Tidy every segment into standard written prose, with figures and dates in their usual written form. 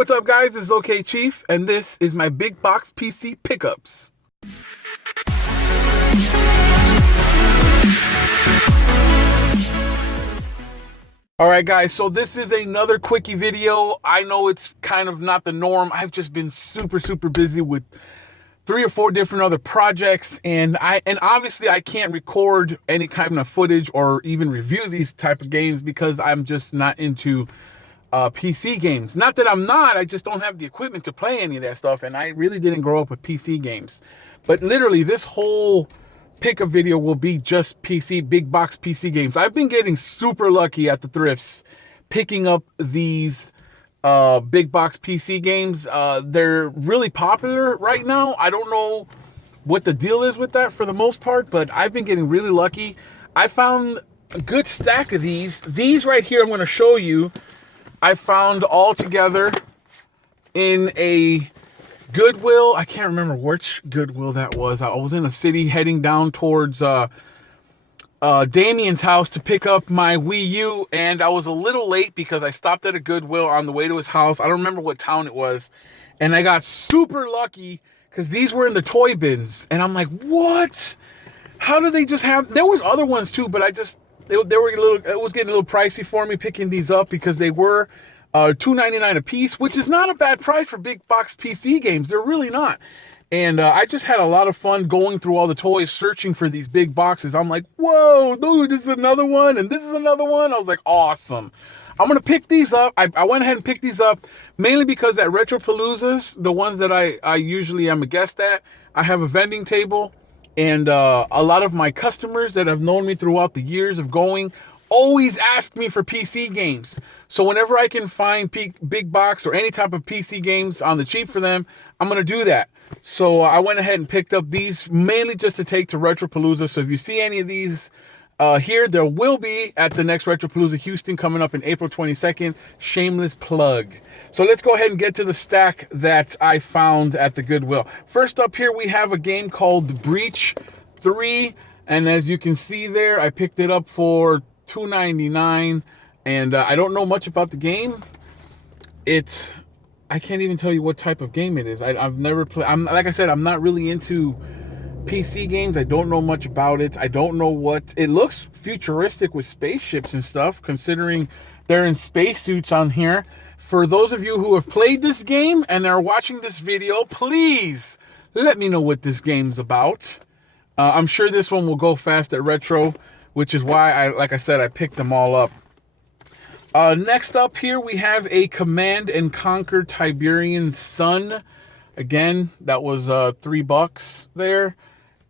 what's up, guys? This is Okchief, and this is my big box PC pickups. Alright guys, so this is another quickie video. I know it's kind of not the norm. I've just been super busy with 3 or 4 different other projects, and obviously I can't record any kind of footage or even review these type of games because I'm just not into PC games. Not that I'm not, I just don't have the equipment to play any of that stuff, and I really didn't grow up with PC games. But literally this whole pickup video will be just big box PC games. I've been getting super lucky at the thrifts picking up these big box PC games. They're really popular right now. I don't know what the deal is with that for the most part, but I've been getting really lucky. I found a good stack of these. These right here I'm going to show you, I found all together in a Goodwill. I can't remember which Goodwill that was. I was in a city heading down towards Damien's house to pick up my Wii U, and I was a little late because I stopped at a Goodwill on the way to his house. I don't remember what town it was, and I got super lucky because these were in the toy bins, and I'm like, what? How do they just have? There was other ones too, but they were a little. It was getting a little pricey for me picking these up because they were $2.99 a piece, which is not a bad price for big box PC games. They're really not. And I just had a lot of fun going through all the toys, searching for these big boxes. I'm like, whoa, dude, this is another one, and this is another one. I was like, awesome. I'm going to pick these up. I went ahead and picked these up mainly because at Retropaloozas, the ones that I usually am a guest at, I have a vending table, and a lot of my customers that have known me throughout the years of going always ask me for PC games. So whenever I can find big box or any type of PC games on the cheap for them, I'm going to do that. So I went ahead and picked up these mainly just to take to Retropalooza. So if you see any of these here, there will be at the next Retropalooza Houston coming up in April 22nd. Shameless plug. So let's go ahead and get to the stack that I found at the Goodwill. First up here, we have a game called The Breach 3. And as you can see there, I picked it up for $2.99, and I don't know much about the game. I can't even tell you what type of game it is. I've never played. Like I said, I'm not really into PC games. I don't know much about it. I don't know what it looks futuristic with spaceships and stuff, considering they're in spacesuits on here. For those of you who have played this game and are watching this video, please let me know what this game's about. I'm sure this one will go fast at Retro, which is why like I said, I picked them all up. Next up here, we have a Command and Conquer Tiberian Sun. Again, that was $3 there.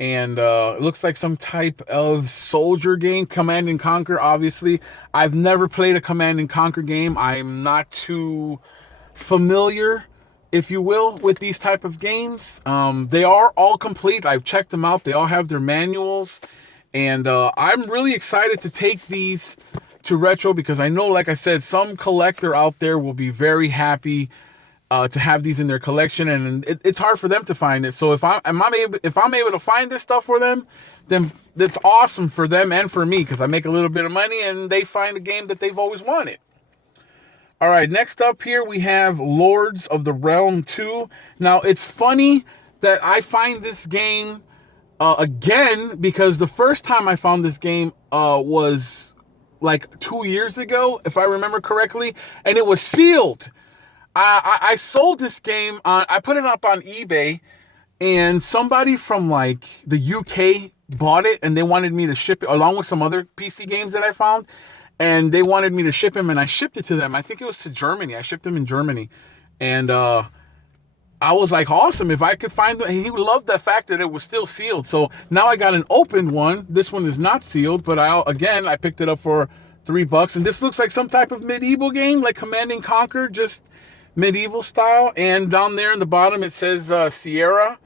And it looks like some type of soldier game. Command and Conquer, obviously. I've never played a Command and Conquer game. I'm not too familiar, if you will, with these type of games. They are all complete. I've checked them out. They all have their manuals. And I'm really excited to take these to Retro because I know, like I said, some collector out there will be very happy to have these in their collection, and it's hard for them to find it. So if I'm able to find this stuff for them, then that's awesome for them and for me because I make a little bit of money and they find a game that they've always wanted. All right, next up here we have Lords of the Realm 2. Now it's funny that I find this game again, because the first time I found this game was like 2 years ago, if I remember correctly, and it was sealed. I sold this game I put it up on eBay, and somebody from like the UK bought it, and they wanted me to ship it along with some other PC games that I found, and they wanted me to ship them, and I shipped it to them. I think it was to Germany. I shipped them in Germany, and I was like, awesome, if I could find them. He loved the fact that it was still sealed. So now I got an open one. This one is not sealed, but I picked it up for $3. And this looks like some type of medieval game, like Command and Conquer, just medieval style. And down there in the bottom, it says Sierra.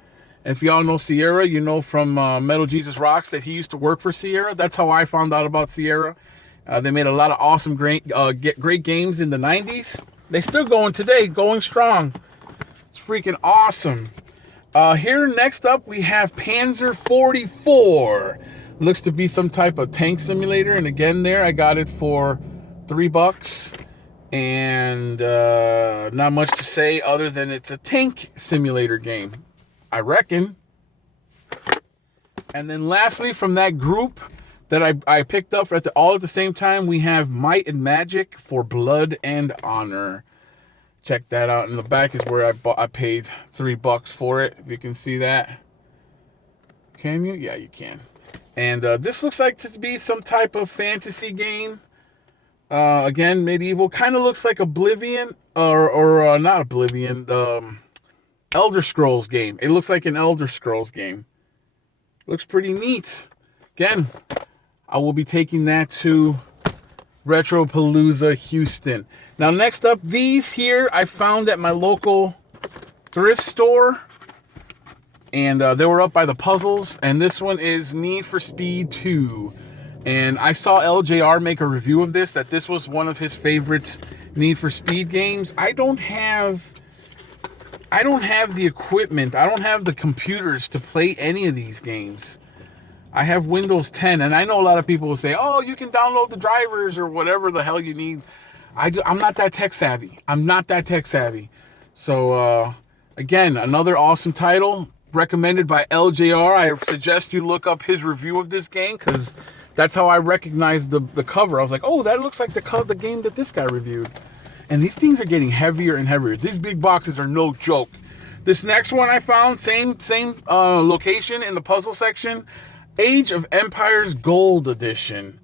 If y'all know Sierra, you know from Metal Jesus Rocks that he used to work for Sierra. That's how I found out about Sierra. They made a lot of awesome, great games in the 90s. They still going today, going strong. It's freaking awesome. Here next up we have Panzer 44. Looks to be some type of tank simulator, and again there I got it for $3. And not much to say other than it's a tank simulator game, I reckon. And then lastly, from that group that I picked up all at the same time, we have Might and Magic for Blood and Honor. Check that out. In the back is where I paid $3 for it. If you can see that. Can you? Yeah, you can. And this looks like to be some type of fantasy game. Again, medieval. Kind of looks like Oblivion, or not Oblivion, Elder Scrolls game. It looks like an Elder Scrolls game. Looks pretty neat. Again, I will be taking that to Retropalooza Houston. Now, next up, these here I found at my local thrift store. And they were up by the puzzles. And this one is Need for Speed 2. And I saw LJR make a review of this, that this was one of his favorite Need for Speed games. I don't have the equipment. I don't have the computers to play any of these games. I have Windows 10, and I know a lot of people will say, oh, you can download the drivers or whatever the hell you need. I'm not that tech savvy. So, again, another awesome title recommended by LJR. I suggest you look up his review of this game, because that's how I recognized the cover. I was like, oh, that looks like the game that this guy reviewed. And these things are getting heavier and heavier. These big boxes are no joke. This next one I found, same location in the puzzle section, Age of Empires Gold Edition.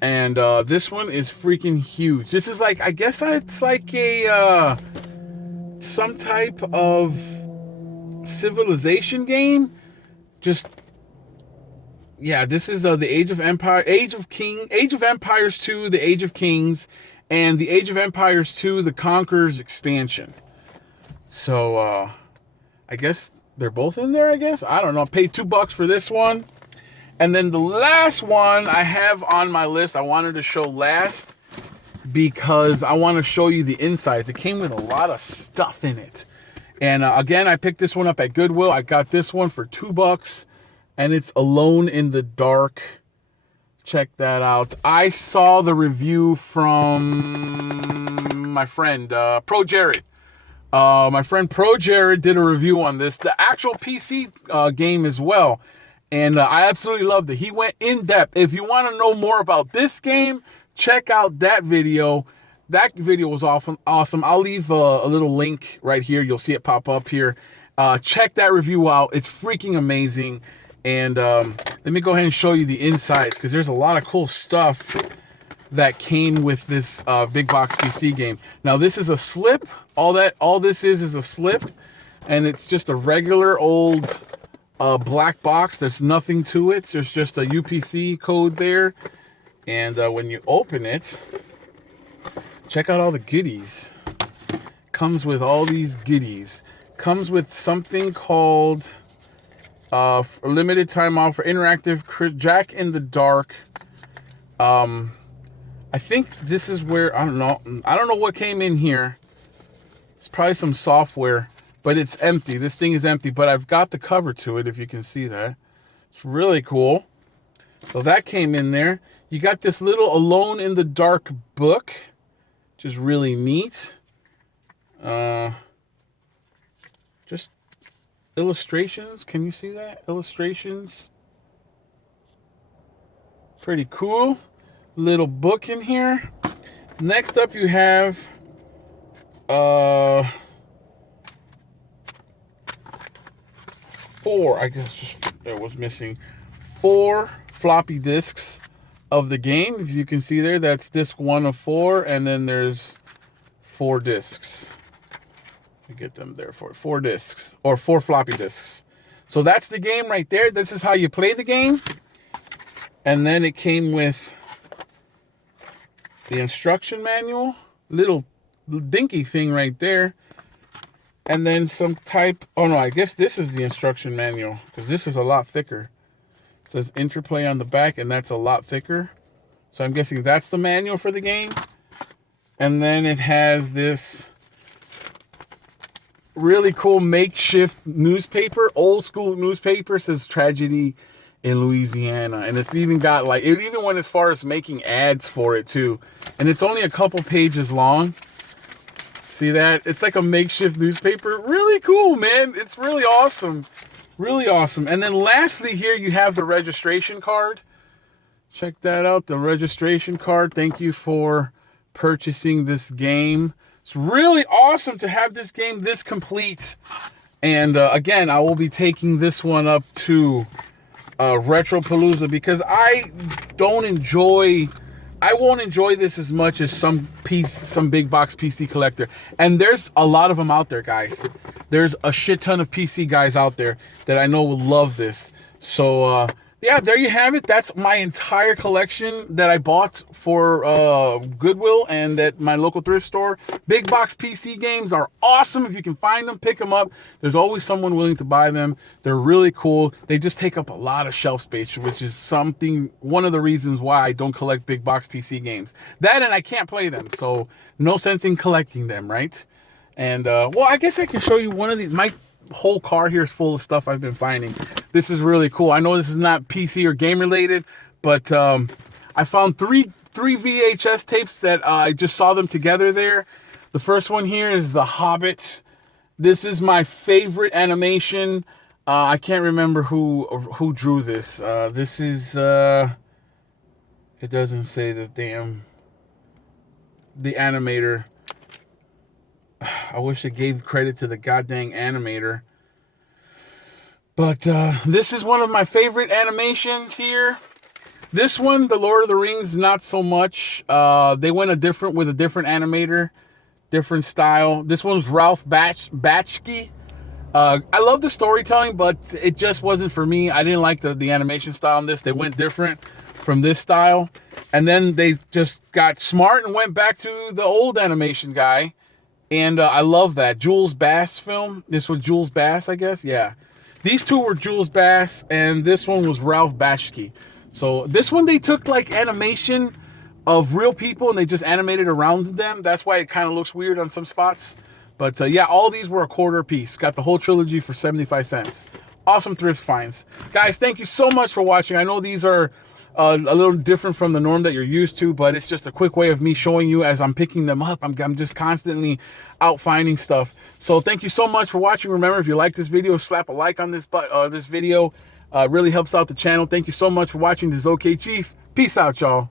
And this one is freaking huge. This is like, I guess it's like a some type of civilization game. Just, yeah, this is the Age of Empires 2, the Age of Kings, and the Age of Empires 2, the Conqueror's expansion. So, I guess they're both in there, I guess. I don't know. I paid $2 for this one. And then the last one I have on my list, I wanted to show last because I want to show you the insides. It came with a lot of stuff in it. And again, I picked this one up at Goodwill. I got this one for $2, and it's Alone in the Dark. Check that out. I saw the review from my friend, Pro Jared. My friend Pro Jared did a review on this, the actual PC game as well. And I absolutely loved it. He went in depth. If you want to know more about this game, check out that video. That video was awesome. I'll leave a little link right here. You'll see it pop up here. Check that review out. It's freaking amazing. And let me go ahead and show you the insides, because there's a lot of cool stuff that came with this big box PC game. Now, this is a slip. All this is a slip, and it's just a regular old black box. There's nothing to it. There's just a UPC code there. And when you open it, check out all the goodies. Comes with all these goodies. Comes with something called a limited time offer, interactive Jack in the Dark. I think this is where, I don't know what came in here. It's probably some software, but it's empty. This thing is empty, but I've got the cover to it, if you can see that. It's really cool. So that came in there. You got this little Alone in the Dark book, which is really neat. Just illustrations. Can you see that? Illustrations. Pretty cool. Little book in here. Next up you have four, I guess just there was missing 4 floppy disks of the game. If you can see there, that's disc 1 of 4, and then there's 4 discs. I get them there for 4 discs, or 4 floppy discs. So that's the game right there. This is how you play the game. And then it came with the instruction manual, little dinky thing right there. And then some type, oh no, I guess this is the instruction manual, because this is a lot thicker. It says interplay on the back, and that's a lot thicker. So I'm guessing that's the manual for the game. And then it has this really cool makeshift newspaper, old school newspaper. It says Tragedy in Louisiana. And it's even got, like, it even went as far as making ads for it too. And it's only a couple pages long. See that? It's like a makeshift newspaper. Really cool, man. It's really awesome. Really awesome. And then lastly here you have the registration card. Check that out, the registration card. Thank you for purchasing this game. It's really awesome to have this game this complete. And again, I will be taking this one up to Retropalooza because I won't enjoy this as much as some big box PC collector. And there's a lot of them out there, guys. There's a shit ton of PC guys out there that I know will love this. So yeah, there you have it. That's my entire collection that I bought for Goodwill and at my local thrift store. Big box PC games are awesome. If you can find them, pick them up. There's always someone willing to buy them. They're really cool. They just take up a lot of shelf space, which is one of the reasons why I don't collect big box PC games. That and I can't play them, so no sense in collecting them, right? And well, I guess I can show you one of these. My whole car here is full of stuff I've been finding. This is really cool. I know this is not PC or game related, but I found three VHS tapes that I just saw them together there. The first one here is The Hobbit. This is my favorite animation. I can't remember who drew this. This is it doesn't say the animator. I wish it gave credit to the goddamn animator. But this is one of my favorite animations here. This one, The Lord of the Rings, not so much. They went with a different animator, different style. This one's Ralph Bakshi. I love the storytelling, but it just wasn't for me. I didn't like the animation style on this. They went different from this style. And then they just got smart and went back to the old animation guy. And I love that. Jules Bass film. This was Jules Bass, I guess. Yeah. These two were Jules Bass, and this one was Ralph Bakshi. So this one, they took like animation of real people, and they just animated around them. That's why it kind of looks weird on some spots. But yeah, all these were a quarter a piece. Got the whole trilogy for 75 cents. Awesome thrift finds. Guys, thank you so much for watching. I know these are a little different from the norm that you're used to, but it's just a quick way of me showing you as I'm picking them up. I'm just constantly out finding stuff. So thank you so much for watching. Remember, if you like this video, slap a like on this video. Really helps out the channel. Thank you so much for watching. This is Okchief. Peace out, y'all.